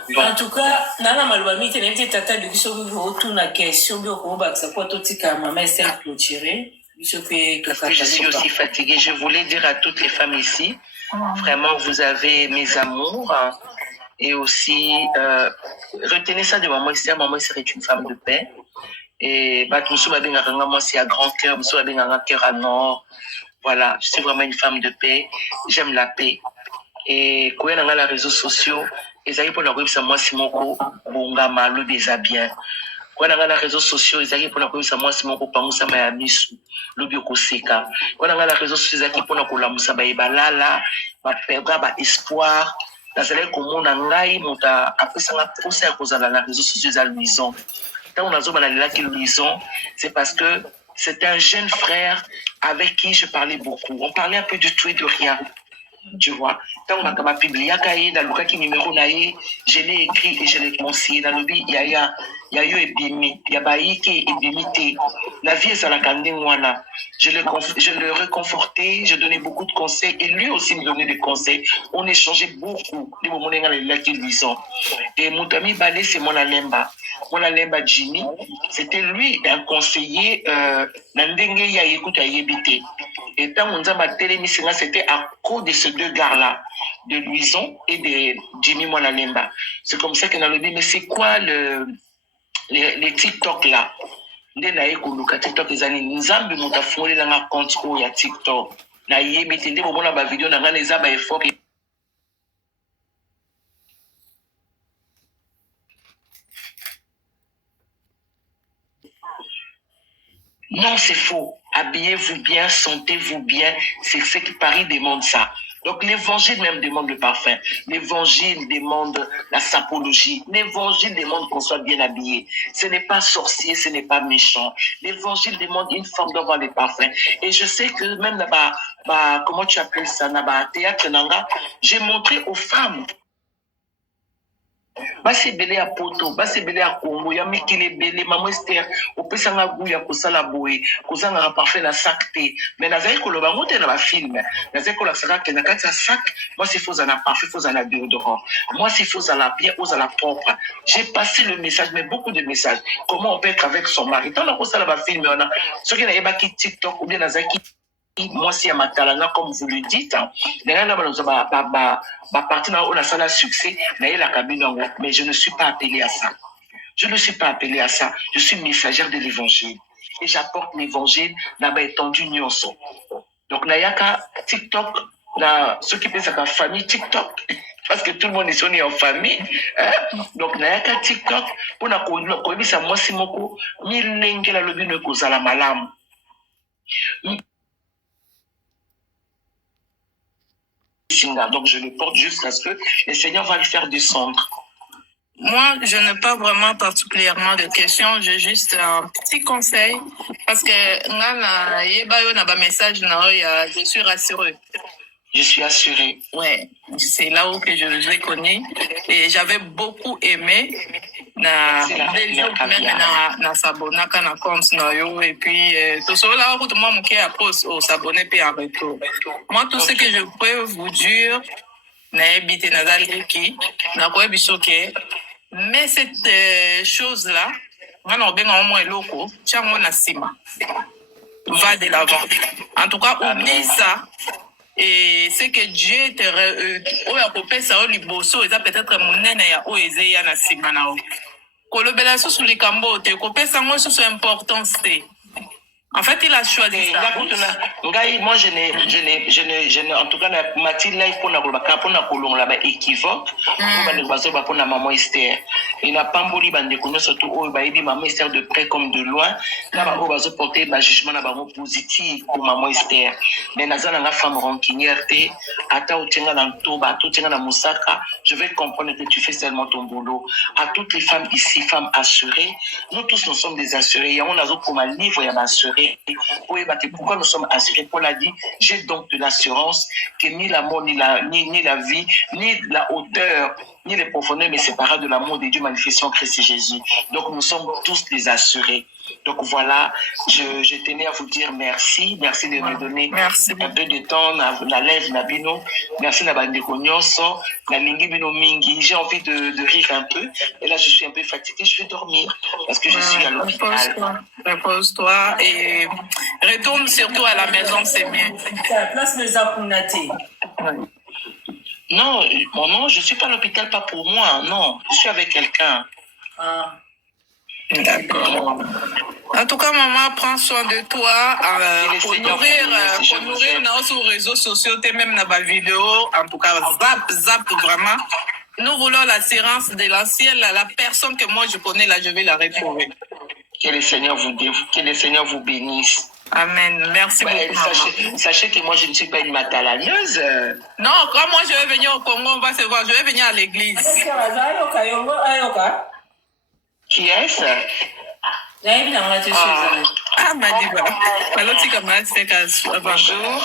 Bon. En tout cas, nana malwami tenente tata de biso vous retourne la question de Roba ça peut tout tika maman c'est clôturé. Parce que je suis aussi fatiguée. Je voulais dire à toutes les femmes ici, vraiment, vous avez mes amours. Hein, et aussi, retenez ça de maman Esther. Maman Esther est une femme de paix. Et moi, c'est à grand cœur. Un cœur à nord. Voilà, je suis vraiment une femme de paix. J'aime la paix. Et quand on a les réseaux sociaux, ils arrivent pour nous dire moi, c'est mon bon gamin, le déshabillé. Quand on a les réseaux sociaux, ils arrivent pour la commission moi c'est mon copain ça m'a mis le bio koseka. Quand on a les réseaux sociaux, ils arrivent pour la commission ba ibalala, ba perdre ba espoir. Nazali komona ngai muta apesa nga posa ya kozala na réseaux sociaux za Louison. Quand on a zoba na laki Louison, c'est parce que c'était un jeune frère avec qui je parlais beaucoup. On parlait un peu de tout et de rien. Tu vois, quand on a publié dans le cas qui numéro naïe, je l'ai écrit et je l'ai conseillé dans le but, il y a eu épidémie, il y a baï qui est épidémie. La vie est à la candémoana. Je le réconfortais, je donnais beaucoup de conseils et lui aussi me donnait des conseils. On échangeait beaucoup. Les moments où on et Moutami Balé, c'est mon alemba. Mon alemba Jimmy, c'était lui un conseiller. Nandenge ya écoute à yébité. Et tant on a c'était à cause de ces deux gars-là, de Louison et de Jimmy Mwanalemba. C'est comme ça qu'on a dit, mais c'est quoi les TikTok là? Les naïkoluka TikTok les années, nous avons mon tafoué dans un compte où il y a TikTok. Na yébité, des moments la vidéo, na les abats effort. Non, c'est faux. Habillez-vous bien, sentez-vous bien. C'est ce que Paris demande ça. Donc l'évangile même demande le parfum. L'évangile demande la sapologie. L'évangile demande qu'on soit bien habillé. Ce n'est pas sorcier, ce n'est pas méchant. L'évangile demande une forme d'avoir des parfums. Et je sais que même là-bas, comment tu appelles ça, là-bas, théâtre Nanga, j'ai montré aux femmes. Basi belé à poto, basi belé à Congo, ya mikile belé, maman Esther, au pesanga gouya kosala boé, kozanga parfait na sakte. Mais nazali koloba ngote na ba film, nazali kola saka ke na kati sac, moi c'est faux à la parfait, faux à la déodorant. Moi c'est faux à la bien, aux à la propre. J'ai passé le message, mais beaucoup de messages. Comment on peut être avec son mari? Tant qu'on sala ba film, on a ceux qui n'avaient pas qui TikTok ou bien nazali moi si à Matalana comme vous le dites partenaire on a ça la succès mais la cabine mais je ne suis pas appelé à ça. Je ne suis pas appelé à ça. Je suis messagère de l'évangile et j'apporte l'évangile là-bas étendu nyonso. Donc nayaka TikTok là ceux qui pensent à la famille TikTok parce que tout le monde est sonné en famille hein? Donc nayaka TikTok pour na ko bisa moi si moko mi lengela lobino ko zala malamu. Donc je le porte jusqu'à ce que le Seigneur va le faire descendre. Moi, je n'ai pas vraiment particulièrement de questions, j'ai juste un petit conseil parce que je suis rassurée. Je suis assurée. Ouais, c'est là où que je les ai connus et j'avais beaucoup aimé na s'abonner na compte yo et puis tout cela tout le monde qui a posé au s'abonner puis en retour. Moi tout ce que je peux vous dire na habité na zaliki na ko bisoke mais cette chose là on benga au moins loko chango na sima va de l'avant. En tout cas oublie ça. Et c'est que Dieu te oya kopesa o liboso eza peut-être monene ya o ezeya na sima na o kolobela susu likambo te kopesa ngo susu importance te. En fait, il a choisi ça. Moi, je n'ai, en tout cas, Mathilde, là, pour na kolong là-bas équivoque, pour na maman Esther. Il n'a pas mboli bande kono surtout au baby maman Esther de près comme de loin. Là, ba bazo porter ba jugement na ba positif pour maman Esther. Mais nazana na femme rancunière te, ata utenga na toba, utenga na musaka, je vais comprendre que tu fais seulement ton boulot. À toutes les femmes ici, femmes assurées, nous tous nous sommes des assurés. On a comme un livre y a assuré. Pourquoi nous sommes assurés? Paul a dit, j'ai donc de l'assurance que ni la mort, ni la vie, ni la hauteur, ni les profondeurs me séparent de l'amour de Dieu manifesté en Christ Jésus. Donc nous sommes tous des assurés. Donc voilà, je tenais à vous dire merci. Merci de me donner un peu de temps. La lèvre, Nabino. Merci, Nabandeko Nyonso. Bino Mingi. J'ai envie de rire un peu. Et là, je suis un peu fatiguée. Je vais dormir parce que je suis à l'hôpital. Repose-toi et retourne surtout à la maison, c'est bien. La place de Zakunate. Non, je ne suis pas à l'hôpital, pas pour moi. Non, je suis avec quelqu'un. Ah. D'accord. En tout cas, maman, prends soin de toi. Pour nourrir nos réseaux sociaux, même dans ma vidéo. En tout cas, zap, vraiment. Nous voulons l'assurance de l'ancienne, la personne que moi je connais là, je vais la retrouver. Que le Seigneur vous bénisse. Amen. Merci beaucoup. Sachez que moi, je ne suis pas une matalaneuse. Non, quand moi je vais venir au Congo, on va se voir. Je vais venir à l'église. Qui est-ce? Madiba. Bonjour.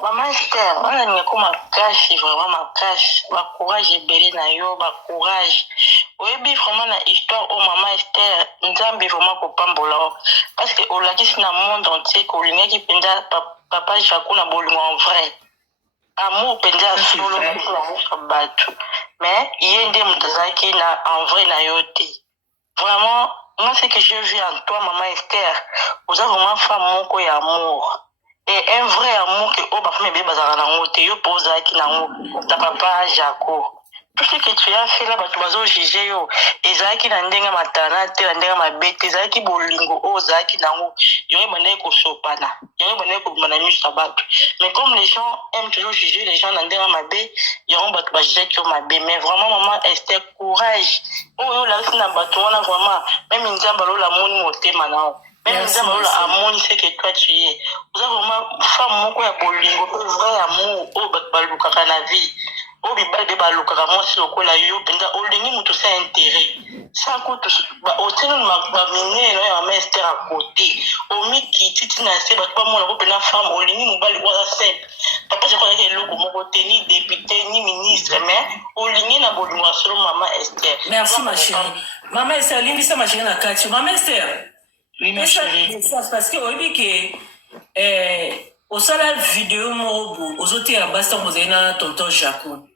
Maman Esther, on a comme cash, vraiment ma cash. Ma courage est belé na yo, ma courage. Oui, vraiment la histoire au Maman Esther, nzambe vraiment pour pambola. Parce que au laki c'est dans le monde entier que l'ingé qui penda papa Jacques na bolingo en vrai. Amour penda solo pour la batu. Mais yende mutazaki na en vrai na yote. Vraiment. Moi, ce que j'ai vu en toi, Maman Esther, vous avez vraiment fait mon et amour. Et un vrai amour que oh, bah, mes bébés, yo pose qui n'a ta papa Jaco. Tout ce que tu as fait là, bah, tu vas juger yo. Et Zaki n'a ndenga matana, te ndenga ma bête, Zaki bolingo, oh, Zaki n'a yo mané ko sopana. Yo mané ko manami sabat. Mais comme les gens aiment toujours juger les gens ndenga ma bête, yo ba tu vas juger que ma bête. Mais vraiment, Maman Esther, courage. Oh, yo là, c'est na batouana vraiment. Même une zamba la moni motema nao. Même une zamba la amoni c'est que toi tu es. Vous avez vraiment femme moko ya bolingo, vrai amour, oh, baluka na vie. Oh, bibade balukaka mwasi lokola yo penza olingi mutu sa intérêt sans que otino ma mine no ya master à côté omi kititi na se bato ba mona ko pena femme olingi mobali kwa simple papa je connais que loko moko ni député ni ministre mais olingi na bolingo solo Maman Esther. Merci ma chérie. Maman Esther lingi sa ma chérie na kati. Maman Esther. Oui ma chérie. Parce que on dit que au salon vidéo morobo ozote ya basta mozena tonton Jaco.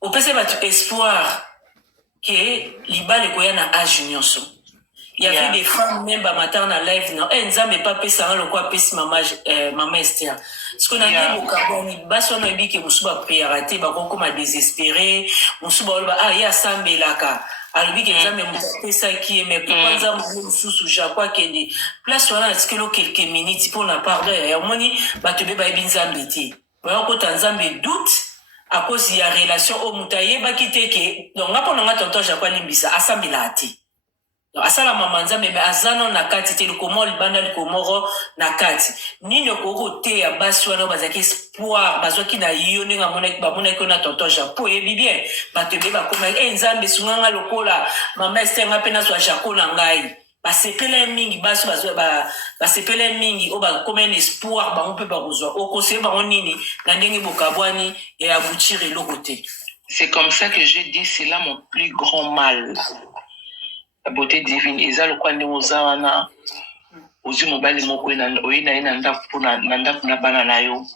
Au PC battu espoir que libale koya na âge nyonso. Il y avait des femmes même ba matin na live non nzambe pas pesa le quoi pesi Maman Esther. Ce qu'on a dit au Gabon baso na bi ke musuba priorité ba ko ma désespéré musuba ba ya sambelaka. Alors que nzambe pesa qui mais pourquoi nzambe mususu Jaco kende place wana tikelo quelques minutes pour na pardon ya moni ba te be ba binzambe ti. Ba ko tanzambe doute à cause de la relation au moutaye ba kiteke donc ngapo nga tonton Jaco limbisa asambila ati donc asala mamanza mais azano na kati te komo libanda likomoro na kati nino koko te ya basi wana bazaki espoir bazwaki na yo ninga mona ko na tonton Jaco et bien ba te be ba koma nzambe sunganga lokola Maman Esther ngapena so Jaco na ngai basepele mingi baso basepele mingi o ba comme un espoir ba on peut pas rejoindre au conseil ba nini na ndenge bokabwani et aboutir le côté. C'est comme ça que je dis c'est là mon plus grand mal. La beauté divine eza lokwa ndi ozawana ozi mobali moko na oyina ina ndaku na bana na yo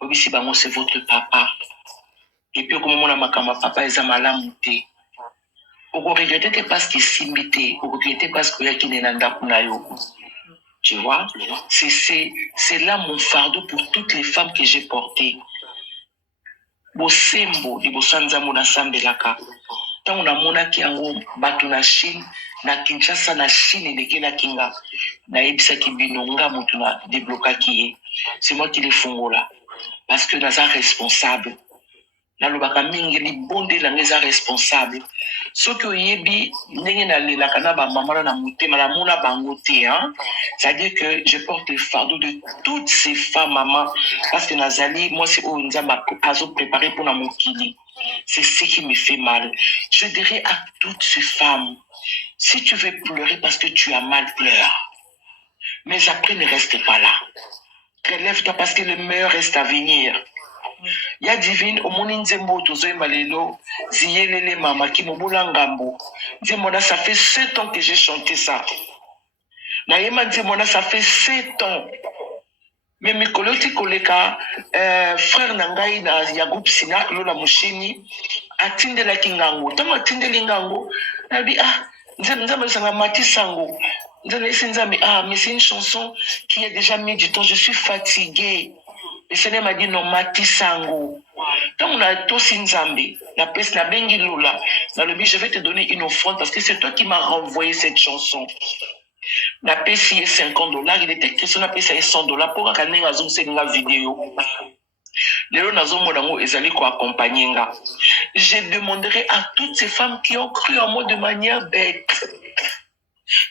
obisi bango c'est votre papa et puis comme mona makama papa eza malamu te. Vous regrettez parce qu'il s'imite, vous regrettez parce qu'il y a qui n'est pas yo. Tu vois, c'est là mon fardeau pour toutes les femmes que j'ai portées. Bosembo, di bosanza mona sambelaka. Tant on a mona ki ango batu na Chine, na Kinshasa na Chine de na kinga, na ebisa ki binonga mutu na débloquer qui. C'est moi qui les fongola parce que naza responsable. Na lobaka mingi li bonde la ngeza responsable ce que yebi ndenge na lela kana ba mama na mutema la mona bangote hein c'est-à-dire que je porte le fardeau de toutes ces femmes maman parce que nazali moi c'est au nzamba azo préparé pour na mokili c'est ce qui me fait mal je dirais à toutes ces femmes si tu veux pleurer parce que tu as mal pleure mais après ne reste pas là relève-toi parce que le meilleur reste à venir. Ya divine omoni nzembo tozoyemba lelo ziyelele mama ki mobola ngambo nzemona ça fait 7 ans que j'ai chanté ça na yema nzemona ça fait 7 ans mais mikoloti koleka frère nangai na ya groupe sina lola mushini atindela kingango tama atindeli ngango nabi nzemba sanga mati sango nzemba mais c'est une chanson qui a déjà mis du temps je suis fatiguée. Le Seigneur m'a dit non, Mati Sango. Quand on a tous Nzambe, la peste, la bengi lula, dans le but, je vais te donner une offrande parce que c'est toi qui m'as renvoyé cette chanson. La peste est $50. Il était question la peste est $100 pour qu'on ait une vidéo. Les nazo modango ezali ko accompagner nga. Je demanderai à toutes ces femmes qui ont cru en moi de manière bête.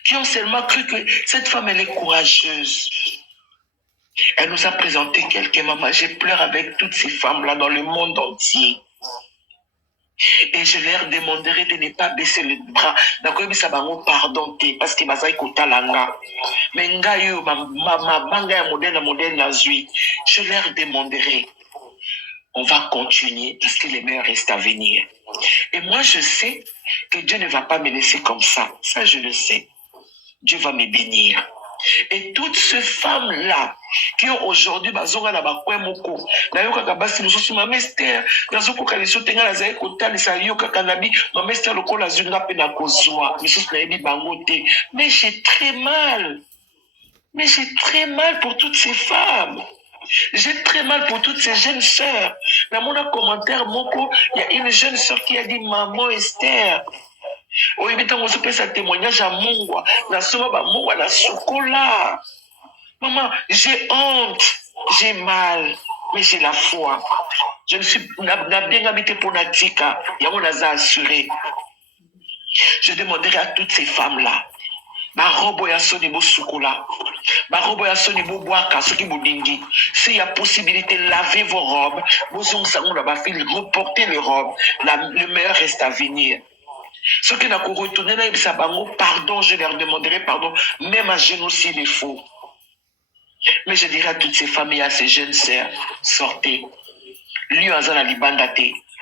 qui ont seulement cru que cette femme, elle est courageuse. Elle nous a présenté quelqu'un, maman. Je pleure avec toutes ces femmes-là dans le monde entier. Et je leur demanderai de ne pas baisser les bras. D'accord, ça va me pardonner parce que Mazai Kotalanga. Mais Ngayo, ma banga modèle nazui. Je leur demanderai. On va continuer parce que les meilleurs restent à venir. Et moi, je sais que Dieu ne va pas me laisser comme ça. Ça, je le sais. Dieu va me bénir. Et toutes ces femmes-là qui ont aujourd'hui bazonga na bakwe moko na yoka kabasi mususu mama Esther nazoko kaliso tenga na zai kotali sa yoka kanabi mama Esther lokola zunga pe na kozwa mususu na yebi bango te. Mais j'ai très mal. Mais j'ai très mal pour toutes ces femmes. J'ai très mal pour toutes ces jeunes sœurs. Dans mon commentaire moko, il y a une jeune sœur qui a dit maman Esther. Oui, mais tant qu'on se témoignage à Mungwa, na soma ba Mungwa na chocolat. Maman, j'ai honte, j'ai mal, mais j'ai la foi. Je ne suis n'a bien habité pour Natika, Yamo Naza assuré. Je demanderai à toutes ces femmes-là, ma robe ya soni bo chocolat, ma robe ya soni bo boaka, ce qui vous dingi. S'il y a possibilité, lavez vos robes, vos ongles, reportez les robes, le meilleur reste à venir. Ceux qui n'ont pas retourné là, ils savent pardon, je leur demanderai pardon, même à genoux s'il est faux. Mais je dirais à toutes ces familles, à ces jeunes sœurs, sortez.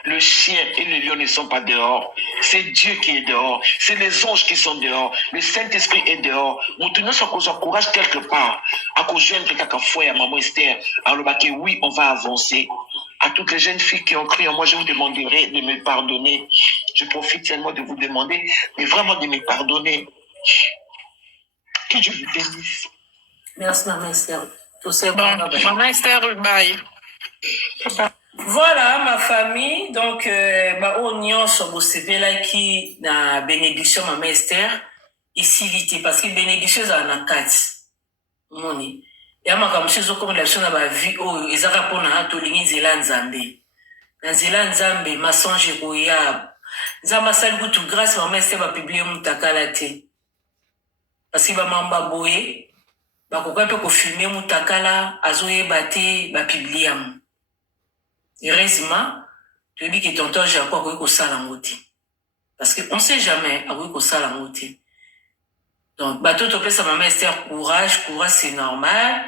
Le chien et le lion ne sont pas dehors. C'est Dieu qui est dehors. C'est les anges qui sont dehors. Le Saint-Esprit est dehors. Nous tenons ce qu'on encourage quelque part. À cause jeune quelqu'un à maman Esther. Alors, oui, on va avancer. À toutes les jeunes filles qui ont cru en moi, je vous demanderai de me pardonner. Je profite seulement de vous demander, mais vraiment de me pardonner. Que Dieu vous bénisse. Merci, maman Esther. Maman Esther, bye. Voilà ma famille, donc on nyonso bosepelaki na bénédiction maman Esther isilité parce que bénédiction za na kati moni ya makambo ezokoma la biso na ba vie oyo ezaka mpona tolingi nzela nzambe na nzela nzambe masonge koya nzambe asali kutu grâce maman Esther bapiblie mutakala te parce que bamamba boye bakoka mpe kofilme mutakala azoyeba te bapiblie yamu. Heureusement, tu dis que tonton Jacob a voulu qu'on s'alangote. Parce qu'on ne sait jamais a voulu qu'on s'alangote. Donc, bateau topé sa maman Esther, courage, c'est normal.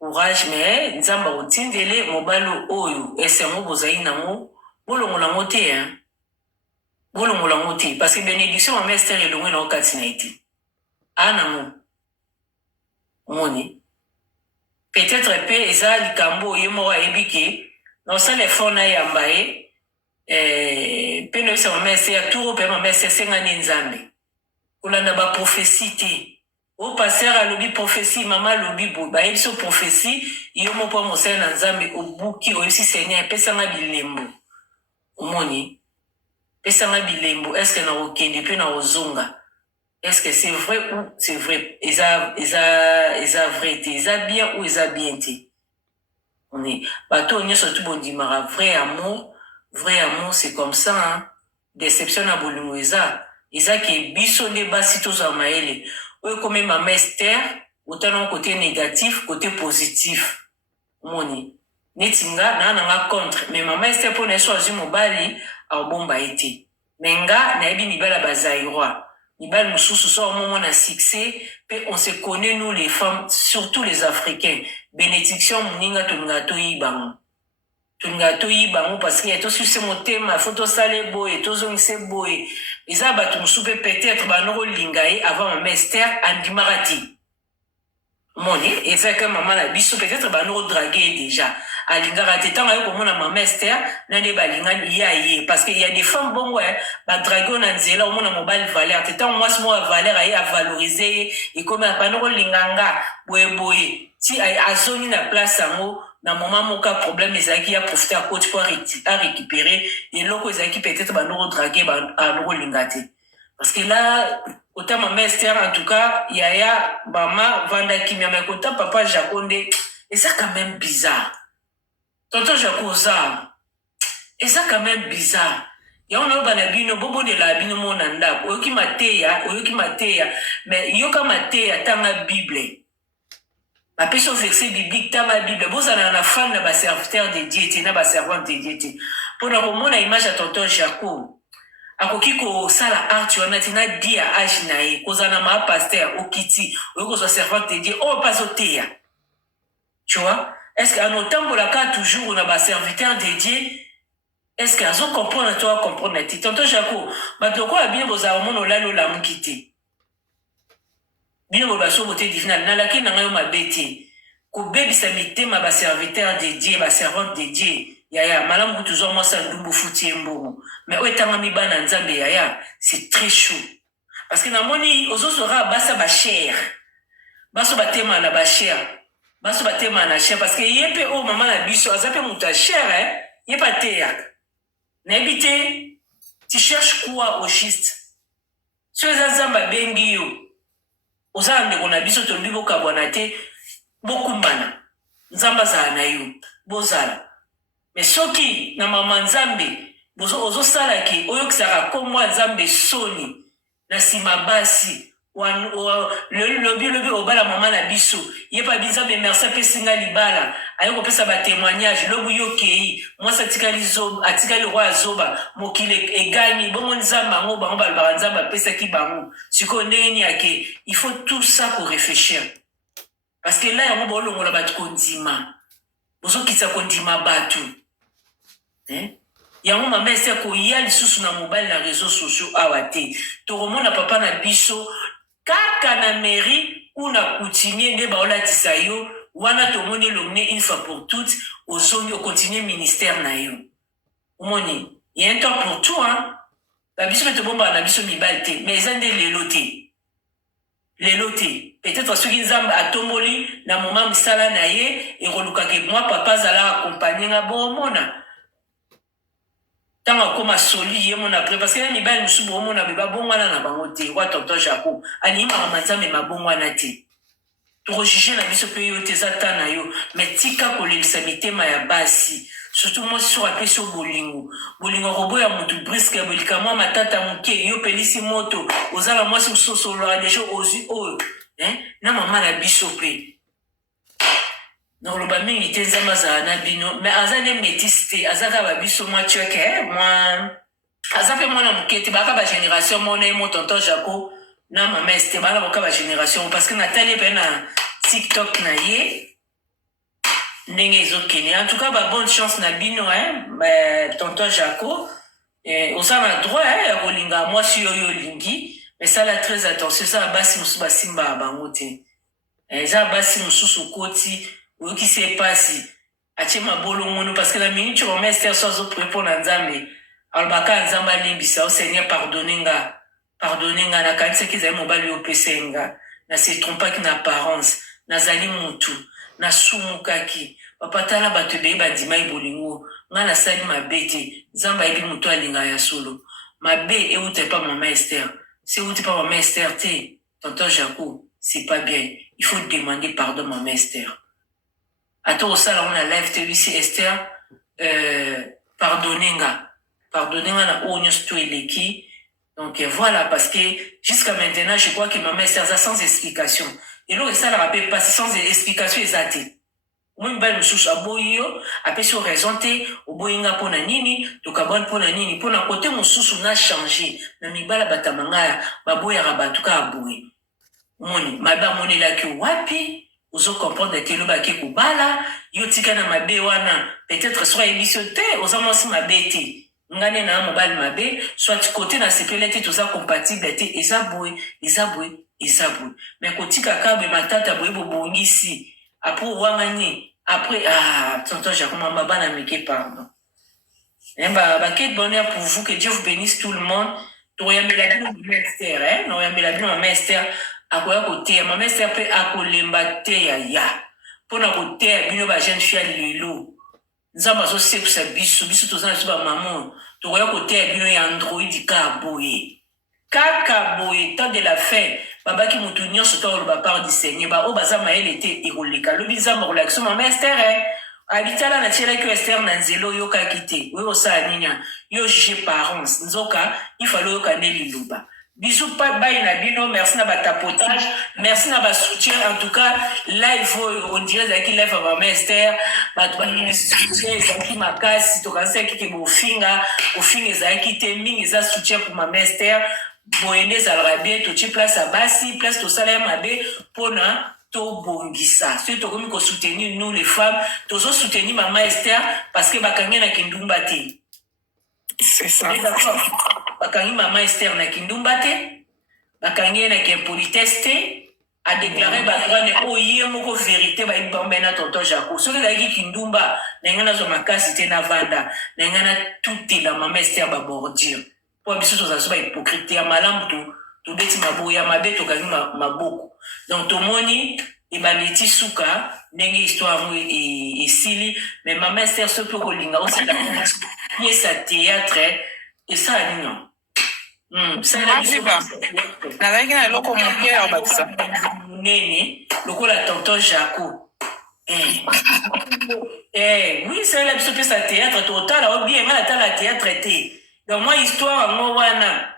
Courage, mais, nzamba otindele, mobalo oyo, esemo bozaï namo, bolongo langote, hein. Bolongo langote. Parce que bénédiction, maman Esther est longue dans le katinaïti. Ah, namo. Moni. Peut-être, pe, eza, likambo, yemora, ebike, non, ça les fonds na yambaye, peno isa maman Esther, tout repère maman Esther, c'est un nzambe. On a ba prophétie te. Au pasteur a lobi prophétie, maman lobi bo, ba yebso prophétie, yomo po mosé na nzambe, au bouki, au yebsi seigneur, pesa nga bilembo. Omoni. Pesa nga bilembo, est-ce que na okende, puis na ozonga. Est-ce que c'est vrai ou c'est vrai? Eza vrai te, eza bien ou eza bien te. On est bateau on est surtout bon dimara vrai amour c'est comme ça hein déception na bolingo eza qui biso ne basi to za maele o comme maman Esther autant côté négatif côté positif moni netinga na contre mais maman Esther pour ne choisir mobali a bomba été menga na ebi mibala bazairwa mibali mususu so moment na succès pe on se connaît nous les femmes surtout les africains bénédiction muninga tunga bango parce que to succès motema photo sale boy to zongise boy izaba tumsupe peut-être banoko lingaye avant maman Esther andimarati moni et ça que maman la biso peut-être banoko draguer déjà alingara te tanga yo komona maman Esther na ne balinga yaye parce que il y a des femmes bon ouais ba dragon na nzela o mona mobile valeur te tant moi mo valeur ay à valoriser et comme banoko linganga boye si azoni na place ango na moment moka problème ezaki ya profiter à coach pour récupérer et loko ezaki peut-être banoko draguer banoko lingate parce que là autant maman Esther en tout cas yaya mama vanda kimia mais autant papa Jaconde et ça quand même bizarre. Tonton Jacosa, et ça quand même bizarre. ya on a bana bino bobo de la bino mona ndako oyoki mateya mais yoka mateya tanga bible bapesi verset biblique tanga bible bozala na fan na baserviteur de Dieu te na baservante de Dieu te mpona komona image ya tonton Jacob akoki kosala art wana te na di ya age na ye kozala na maa paster okiti oyo kozwa servante de Dieu oyo mpe azoteya tu vois est-ce que anotambolaka toujours na baserviteur de Dieu est-ce que azo comprendre toi comprendre te tonton Jacob bato lokola bino bozala omona olali olamuki te bino bolobaso bote divinal nalaki na ngai yo mabe te kobebisa mitema baserviteur de Dieu baservante de Dieu yaya malamu tozwa mwasa ndumbu futi mbongo mais oyo etangami bana nzambe yaya c'est très chaud parce que namoni ozozora basa bacher baso batema na bacher baso batema na cher parce que ye mpe oyo mama na biso aza mpe moto ya cher ye mpe ateyaka nayebi te tu cherches quoi au juste so eza nzambe abengi yo ozala ndeko na biso tolobi bokabwana te bokumbana nzambe azala na yo bozala mais soki na mama nzambe ozosalaki oyokisaka komwa nzambe soni na nsima basi lobi obala mama na biso ye pa binzambe merci apesinga libala aye kopesa batémoignage lobi yokei mwasi atikali roi azoba mokili egani bongo nzambe yango bango balobaka nzambe apesaki bango sikoyo ndenge nini yake il faut tout ça pour réfléchir parce que là yango bolongola bato kondima bozokitisa kondima bato yango mama ese koya lisusu na mobali na réseaux sociaux awa te tokomona papa na biso kaka na mairie kuna coutumier nde baolatisa yo wana tomoni elongne une fois pour toutes ozongi okontinue ministère na yo omoni ya un temps pour tout babiso mpe tobombaka na biso mibali te mais eza nde lelo te peut-être soki nzambe atomboli na moma misala na ye ekolukaka mwa papa azalaka akompagne nga boomona ntango akoma soli ye mona après parce que na mibali mosusu boomona be babongwana na bango te roi tonton Jacob alimaka manzambe mabongwana te tokojuge na biso mpe yo te eza ta na yo mais tika kolekisa mitema ya basi surtout mwasi soko apesi yo bolingo akoboya motu briske bolika mwa matata moke yo pelisi moto ozala mwasi mosusu olora deja ozwi oyo na mama na biso mpe nakoloba mingi te nzambe azala na bino mais aza nde métis te aza kaka babiso mwa tioke mwa aza mpe mwana moke te baka bagénération mona ye mo tonton Jacob na mama este bana boka bagénération parce que natali mpe na TikTok na ye ndenge ezokende en tout cas bonne chance na bino tonton Jacob oza na droit ya kolinga mwasi oyo olingi mais sala très attention eza basi mosusu basimbaka bango te eza basi mosusu koti oyokisi epasi atie mabolongono parce que na minute mama Esther so azoprie mpo na nzambe alobaka nzambe alimbisa o Seigneur pardonne nga nakanisaki ezali mobali oyo opesa nga nase trompaki na apparence nazali motu nasumukaki bapatala bato ebeye bandimai bolingo nga nasali mabe te nzambe ayebi motu alingaka ya solo mabe euta epa mama Esther se euta epa mama Esther te tonton Jacob c'est pas bien il faut demander pardon mama Esther ata osala ngo na live te bisi Esther pardonne nga na oyo nyonso to eleki donc voilà parce que jusqu'à maintenant je crois que maman Esther aza sans explication eloko esalaka mpe pasi sans explication eza te omoi mibali mosusu aboyi yo apesi yo raison te oboyi nga mpo na nini tokabwani mpo na nini mpo na kote mosusu na change na mibala batama ngaya baboyaka bato kaka boye omoni mabe amonelaki wapi ozokomprendre te elobaki kobala yo tika na mabe wana peut-être soki ayebiso te oza mwasi mabe te ngane na mobali mabe soit kote na sepele te toza compatible te eza boye mais kotika kabe matata boye bobongisi apres owangani après tonton Jacob mama bana meke pardon bakete bonheur pour vous que Dieu vous bénisse tout le monde toyambela bino mama Esther noyambela bino mama Esther akoya koteya mama Esther mpe akolemba te ya mpona koteya bino bajeune fille ya lelo nzambe azosekisa biso toza na biso bamamo tokoya koteya bino ya android kaka boye temps de la fin babaki motu nyonso to oloba part du Seigneur baoyo baza mayele te ekoleka lobi nzambe akolakisa mama Esther abitala na tiela ki Esther na nzelo yoka kite oyo osala nini yo juge parents nzoka ifalo yoka nde liluba bisous pas bail na bino merci na batapotage merci na soutien en tout cas live on dirait que live va Esther bato soutien ezaki makasi tokanisa kike bofinga ofinga ezaki te mingi eza soutien pour Maman Esther boyende ezalaka bien totie place ya basi place tosala ya mabe mpona tobongisa soki tokomi kosoutenir nous les femmes tozosoutenir Maman Esther parce que bakangi na kindumba te. C'est ça. Bakangi Maman Esther na kindumba te bakangi na kimpolitesse te a déclaré bakane oye moko vérité ba ibombe na tonton Jaco soki ezalaki kindumba na nga nazo makasi te na vanda na nga na tout la Maman Esther ba bordure po biso tozaso ba hypocrite ya malamu tobeti maboya mabe tokangi maboko donc tomoni ebaneti suka ndenge histoire mo esili mais Maman Esther soki okolinga osala pièce à théâtre esala nino nazalaki na eloko moke ya bakisa nene lokola tonton Jaco oui esala biso pièce à théâtre totala obien nga natala théâtre te donc moi histoire yango wana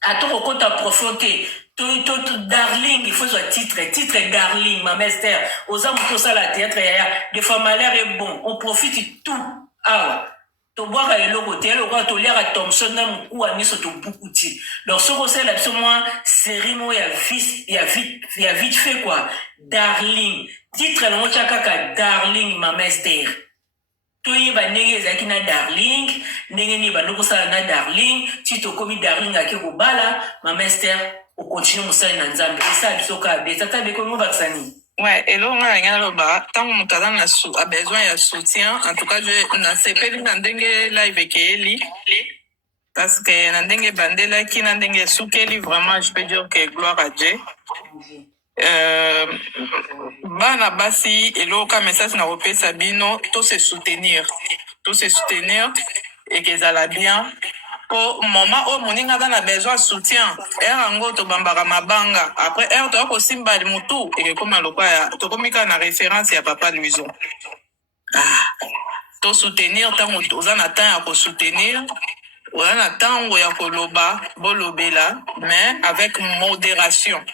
atokokota profond te darling il faut soit titre darling Maman Esther oza moto osala théâtre yaya des fois malheur est bon on profite tout awa tobwaka eloko te eloko toliaka Thompson na mokuwa miso tobuku ti donc soki osala biso mwa série mo ya vite fait quoi darling titre nango tia kaka darling Maman Esther toyeba ndenge ezalaki na darling ndenge nini bandoko osala na darling ti tokomi darling ake kobala Maman Esther okontinue mosali na nzambe esala biso kaka be tata bekongo bakisa nini. Ouais, et là, on a rien à voir. Tant que mon a besoin de soutien, en tout cas, je n'en sais pas si live Kelly. Parce que Nandenge Bandela qui Nandenge Soukeli, vraiment, je peux dire que gloire à Dieu. Bana Bassi, et là, quand message n'a pas Sabino, tout se soutenir et qu'ils allaient bien. Pour moment où mon a besoin de soutien, ango to bambara mabanga. Après, to ko simba mutu et comme aloka to komika na référence ya papa Louison. To soutenir tant aux en attend à soutenir. On attend ya koloba, bolobela, mais avec modération.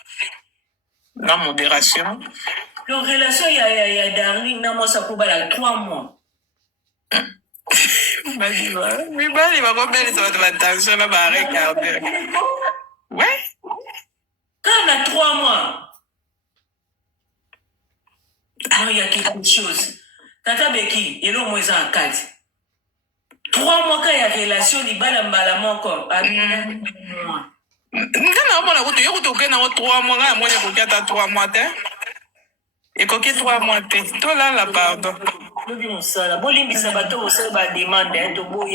La modération. La relation ya darling na mo sa ko bala 3 mois. Mais il va combien de attention là, va regarder. Ouais. Quand on a 3 mois, il y a quelque chose. Tata Beki, il est au moins en 4. 3 mois quand il y a relation, il y a un encore. Quand on a 3 mois, moi j'ai 3 mois. Et coquet 3 mois, toi là, la pardon. Nous disons ça, la bonne limite, ça va tout, ça va demander, tout beau,